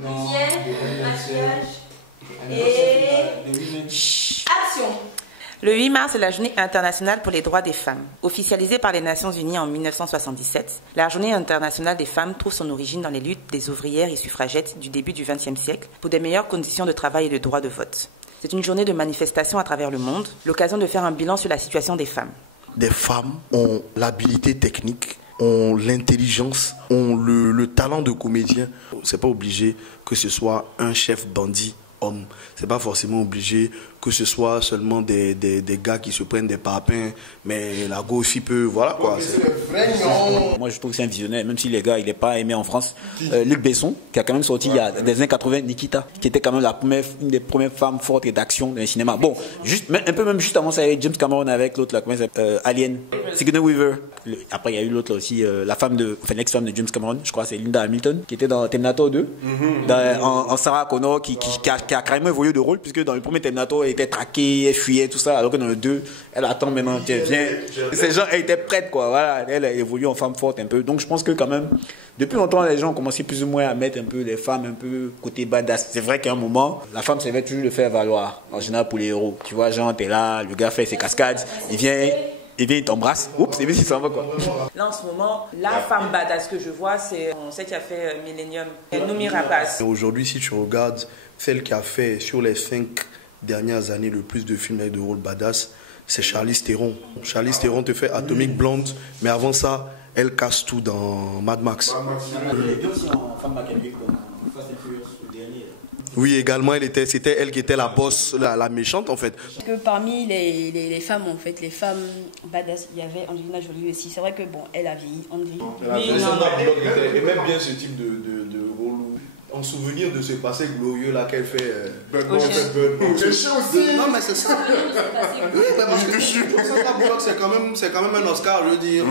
Lumière, maquillage et action. Le 8 mars est la journée internationale pour les droits des femmes. Officialisée par les Nations Unies en 1977, la journée internationale des femmes trouve son origine dans les luttes des ouvrières et suffragettes du début du XXe siècle pour des meilleures conditions de travail et de droit de vote. C'est une journée de manifestation à travers le monde, l'occasion de faire un bilan sur la situation des femmes. Des femmes ont l'habilité technique, ont l'intelligence, ont le talent de comédien. C'est pas obligé que ce soit un chef bandit homme. C'est pas forcément obligé que ce soit seulement des gars qui se prennent des papins, mais la go aussi peut, voilà quoi. Moi je trouve que c'est un visionnaire, même si les gars il n'est pas aimé en France. Luc Besson, qui a quand même sorti il y a des années 80, Nikita, qui était quand même une des premières femmes fortes et d'action dans le cinéma. Bon, un peu même juste avant ça, il y avait James Cameron avec l'autre, là, comment ça s'appelle, Alien, Sigourney Weaver. Après il y a eu l'autre là aussi, l'ex-femme de James Cameron, je crois c'est Linda Hamilton, qui était dans Terminator 2, en Sarah Connor, qui a carrément évolué de rôle, puisque dans le premier Terminator, elle était traquée, elle fuyait, tout ça, alors que dans le 2, elle attend maintenant, tiens, viens. Ces gens, elle était prête, quoi, voilà, elle a évolué en femme forte un peu. Donc je pense que quand même, depuis longtemps, les gens ont commencé plus ou moins à mettre un peu les femmes un peu côté badass. C'est vrai qu'à un moment, la femme savait toujours le faire valoir, en général pour les héros. Tu vois, genre, t'es là, le gars fait ses cascades, il vient, il t'embrasse, oups, et puis il s'en va, quoi. Là, en ce moment, la femme badass que je vois, c'est celle qui a fait Millennium, Noomi Rapace. Aujourd'hui, si tu regardes celle qui a fait sur les 5 dernières années le plus de films avec de rôles badass, c'est Charlize Theron. Charlize Theron te fait Atomic Blonde, mais avant ça, elle casse tout dans Mad Max. Oui, également, c'était elle qui était la boss, la méchante en fait. Parce que parmi les femmes, en fait, les femmes badass, il y avait Angelina Jolie aussi. C'est vrai que bon, elle a vieilli, on dit. Sandra Bullock aimait bien ce type de rôle. En souvenir de ce passé glorieux là qu'elle fait. Je suis aussi. Non, mais c'est ça. Oui, parce que Sandra Bullock, c'est quand même un Oscar, je veux dire.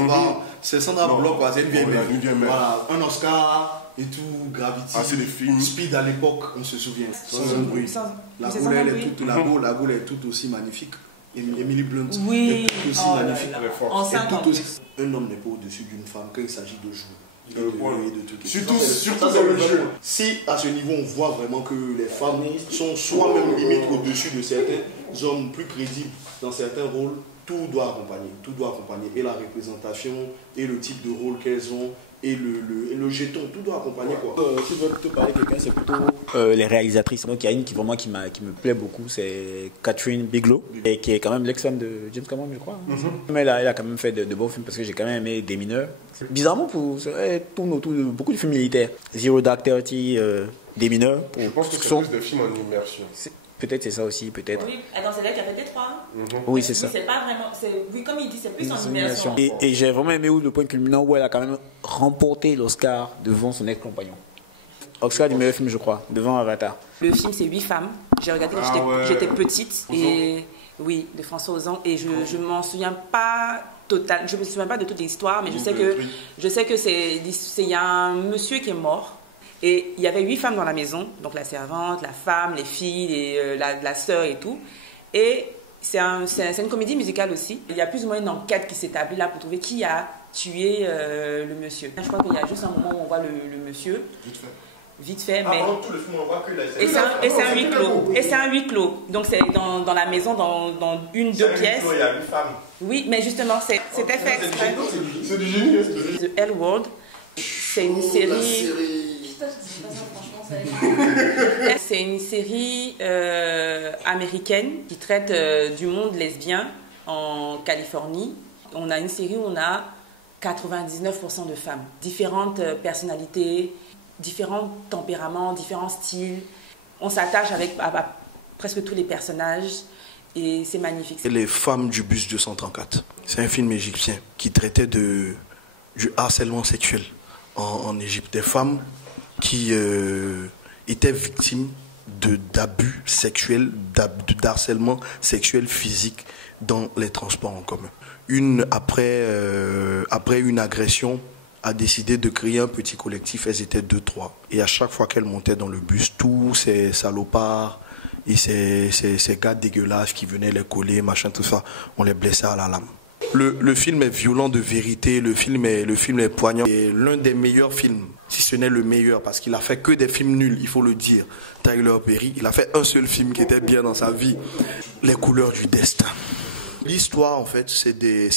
C'est Sandra Bullock, c'est une vieille mère. Voilà, un Oscar et tout, Gravity. Ah, c'est des films. Speed à l'époque, on se souvient. Sans un bruit. La boule est toute aussi magnifique. Emily Blunt est tout aussi magnifique. Un homme n'est pas au-dessus d'une femme quand il s'agit de jouer. Surtout dans le jeu. Si à ce niveau on voit vraiment que les femmes sont soit même limite au-dessus de certains hommes plus crédibles dans certains rôles, tout doit accompagner. Et la représentation, et le type de rôle qu'elles ont, et le jeton, tout doit accompagner quoi. Si je veux te parler de quelqu'un, c'est plutôt les réalisatrices. Donc il y a une qui vraiment qui me plaît beaucoup, c'est Catherine Bigelow, et qui est quand même l'ex-femme de James Cameron, je crois. Mais elle a quand même fait de beaux films parce que j'ai quand même aimé Des Mineurs. Bizarrement, elle tourne autour de beaucoup de films militaires. Zero Dark Thirty, Des Mineurs. Je pense que c'est plus des films en immersion. Peut-être c'est ça aussi, peut-être. Oui, c'est là qui a fait Détroit. Oui, c'est ça. Oui, c'est pas vraiment. Oui, comme il dit, c'est plus en immersion. Et j'ai vraiment aimé le point culminant où elle a quand même remporté l'Oscar devant son ex-compagnon. Oscar du meilleur film, je crois, devant Avatar. Le film, c'est 8 femmes. J'ai regardé quand j'étais petite. Et oui, de François Ozon. Et je m'en souviens pas total. Je me souviens pas de toute l'histoire, mais je sais que il y a un monsieur qui est mort. Et il y avait 8 femmes dans la maison, donc la servante, la femme, les filles, la sœur et tout. Et c'est une comédie musicale aussi. Il y a plus ou moins une enquête qui s'établit là pour trouver qui a tué le monsieur. Je crois qu'il y a juste un moment où on voit le monsieur. Vite fait, mais... tout le film, on voit que et c'est un huis clos. Et c'est un huis clos. Donc c'est dans la maison, dans une, deux pièces. Il y a 8 femmes. Oui, mais justement, c'était fait exprès. C'est du génie. The L World, c'est une série... C'est une série américaine qui traite du monde lesbien en Californie. On a une série où on a 99% de femmes, différentes personnalités, différents tempéraments, différents styles. On s'attache à presque tous les personnages et c'est magnifique. Les femmes du bus 234, c'est un film égyptien qui traitait du harcèlement sexuel en Égypte. Des femmes qui étaient victimes d'abus sexuels, d'harcèlement sexuel physique dans les transports en commun. Après une agression, a décidé de créer un petit collectif. Elles étaient 2-3. Et à chaque fois qu'elles montaient dans le bus, tous ces salopards et ces gars dégueulasses qui venaient les coller, machin, tout ça, on les blessait à la lame. Le film est violent de vérité, le film est poignant. C'est l'un des meilleurs films si ce n'est le meilleur, parce qu'il a fait que des films nuls, il faut le dire. Tyler Perry, il a fait un seul film qui était bien dans sa vie, Les couleurs du destin. L'histoire, en fait, c'est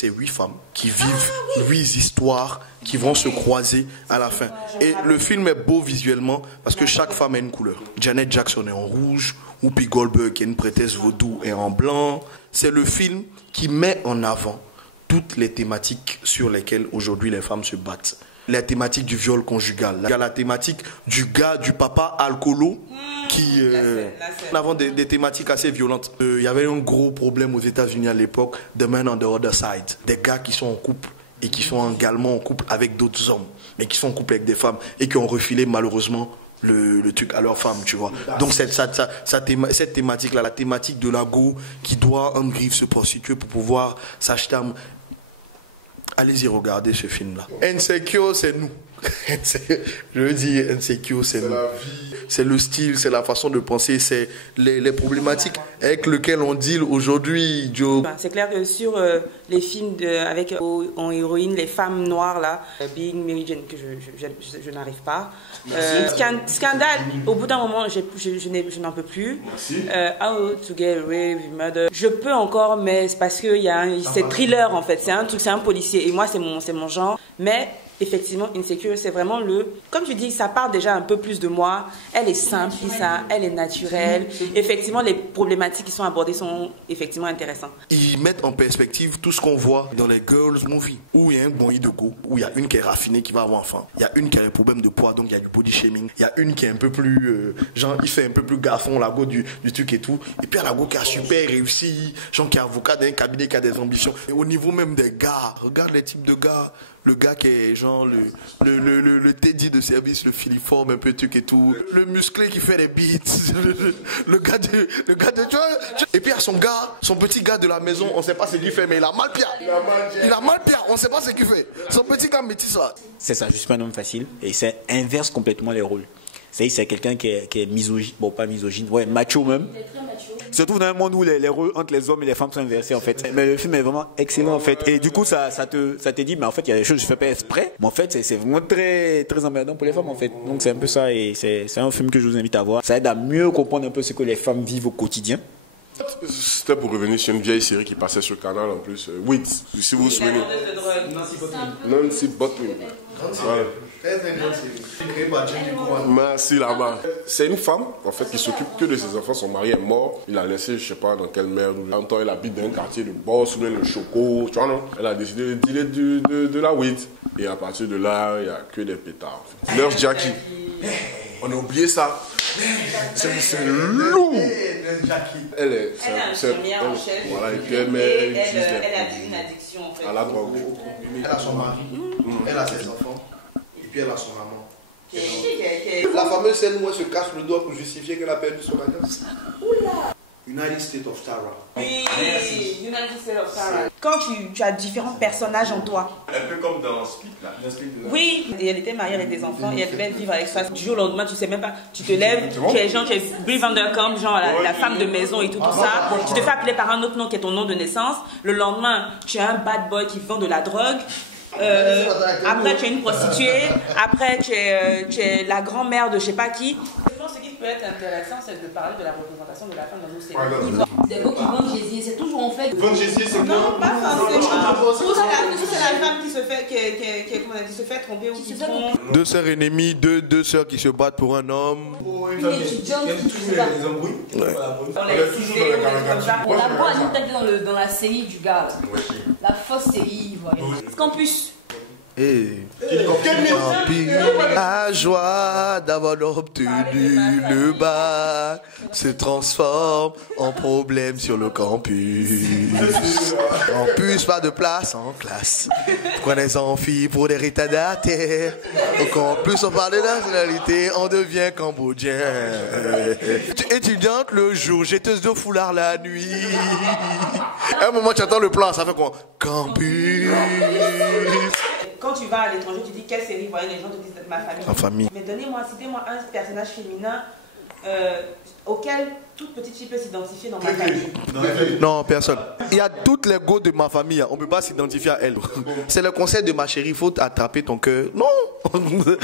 8 femmes qui vivent 8 histoires qui vont se croiser à la fin. Et le film est beau visuellement parce que chaque femme a une couleur. Janet Jackson est en rouge, Whoopi Goldberg, qui est une prêtresse vaudou, est en blanc. C'est le film qui met en avant toutes les thématiques sur lesquelles aujourd'hui les femmes se battent. La thématique du viol conjugal, il y a la thématique du gars, du papa alcoolo qui avant des thématiques assez violentes. Il y avait un gros problème aux États-Unis à l'époque, The Man on the Other Side, des gars qui sont en couple et qui sont également en couple avec d'autres hommes, mais qui sont en couple avec des femmes et qui ont refilé malheureusement le truc à leur femme, tu vois. Donc cette thématique-là, la thématique de la go qui doit en griffe se prostituer pour pouvoir s'acheter un... Allez-y regarder ce film-là. Insecure, c'est nous. Je veux dire, Insecure, c'est nous. C'est le style, c'est la façon de penser, c'est les problématiques avec lesquelles on deal aujourd'hui, Joe. C'est clair que sur les films avec en héroïne les femmes noires, là, Being Mary Jane, que je n'arrive pas. Scandale, au bout d'un moment, je n'en peux plus. How to Get Away with Murder. Je peux encore, mais c'est parce que c'est thriller en fait. C'est un policier. Et moi, c'est mon genre. Mais effectivement, Insecure, c'est vraiment comme tu dis, ça part déjà un peu plus de moi. Elle est simple, elle est naturelle. Effectivement, les problématiques qui sont abordées sont effectivement intéressantes. Ils mettent en perspective tout ce qu'on voit dans les girls movies, où il y a un bon de go, où il y a une qui est raffinée qui va avoir enfant. Il y a une qui a un problème de poids, donc il y a du body shaming. Il y a une qui est un peu plus, genre, il fait un peu plus garçon, la go du truc et tout. Et puis il y a la go qui a super réussi, genre qui est avocat dans un cabinet, qui a des ambitions. Et au niveau même des gars, regarde les types de gars. Le gars qui est genre le Teddy de service, le filiforme, un peu truc et tout. Le musclé qui fait des beats. Le gars de tu vois. Et puis il y a son petit gars de la maison, on sait pas ce qu'il fait, mais il a mal pire. Il a mal pire, on sait pas ce qu'il fait. Son petit gars métis là. C'est ça, je suis pas un homme facile. Et ça inverse complètement les rôles. C'est quelqu'un qui est misogyne, bon pas misogyne, ouais, macho même. Il est très macho. Surtout dans un monde où les rôles entre les hommes et les femmes sont inversés en fait. Mais le film est vraiment excellent en fait. Et du coup ça te dit, mais en fait il y a des choses que je fais pas exprès. Mais en fait c'est vraiment très, très emmerdant pour les femmes en fait. Donc c'est un peu ça et c'est un film que je vous invite à voir. Ça aide à mieux comprendre un peu ce que les femmes vivent au quotidien. C'était pour revenir sur une vieille série qui passait sur le canal en plus, Weeds, si vous vous souvenez. Nancy Botwin. Voilà. Merci là-bas. C'est une femme en fait qui s'occupe que de ses enfants. Son mari est mort. Il a laissé, je sais pas dans quelle merde. Longtemps, elle habite dans un quartier de boss, le Choco, tu vois non. Elle a décidé de dealer de la weed. Et à partir de là, il n'y a que des pétards. En fait. Nurse Jackie. On a oublié ça. C'est lourd. Elle est infirmière en chef. Voilà, et puis elle a une addiction en fait. À la drogue. Elle a son mari, elle a ses enfants, et puis elle a son amant. La fameuse scène où elle se casse le doigt pour justifier qu'elle a perdu son alliance. United States of Tara. Oui, United States of Tara. Quand tu as différents personnages en toi. Un peu comme dans Split là. Oui, et elle était mariée avec des enfants et elle devait vivre avec soi. Du jour au lendemain, tu sais même pas, tu te lèves, tu es Brie Vanderkamp, genre la femme de maison et tout ça. Tu te fais appeler par un autre nom qui est ton nom de naissance. Le lendemain, tu es un bad boy qui vend de la drogue. Après, tu es une prostituée. Après, tu es la grand-mère de je sais pas qui. Je pense que ce qui peut être intéressant, c'est de parler de la représentation de la femme dans nos séries. Des beaux qui vendent Jésus, c'est toujours en fait. Vendre Jésus, c'est non, pas forcément. C'est la femme qui se fait tromper ou qui trompe. Deux sœurs ennemies, deux sœurs qui se battent pour un homme. Une étudiante qui se bat. On l'a toujours comme ça. On la voit dans la série du gars. La fausse série ivoirienne. Campus. La joie d'avoir obtenu le bac se transforme en problème sur le campus. Campus, pas de place en classe. Prenez les amphis pour des retardataires. Au campus, on parle de nationalité, on devient cambodgien. Étudiante le jour, jetteuse de foulard la nuit. À un moment, tu attends le plan, ça fait quoi? Campus. Quand tu vas à l'étranger, tu dis quelle série ivoirienne, les gens te disent ma famille. Ma famille. Mais citez-moi un personnage féminin auquel toute petite fille peut s'identifier dans ma famille? Non, personne. Il y a toutes les go de ma famille. On ne peut pas s'identifier à elle. C'est le conseil de ma chérie. Il faut attraper ton cœur. Non.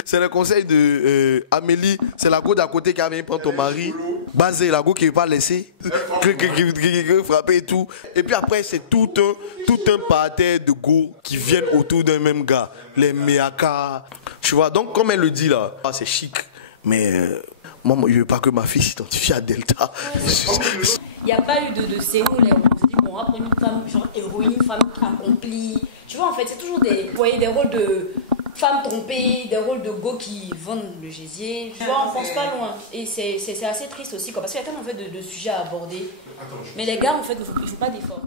C'est le conseil de Amélie. C'est la go d'à côté qui a venu prendre ton mari. Basé, la go qui ne veut pas laisser. Qui veut frapper et tout. Et puis après, c'est tout un parterre de go qui viennent autour d'un même gars. Les méakas. Tu vois, donc comme elle le dit là, c'est chic. Mais moi, je ne veux pas que ma fille s'identifie à Delta. Il n'y a pas eu de série où on se dit bon, on va prendre une femme, genre héroïne, femme accomplie. Tu vois, en fait, c'est toujours des rôles de femmes trompées, des rôles de go qui vendent le gésier. Tu vois, on pense pas loin. Et c'est assez triste aussi, quoi, parce qu'il y a tellement en fait, de sujets à aborder. Mais les gars, en fait, il ne faut pas d'efforts.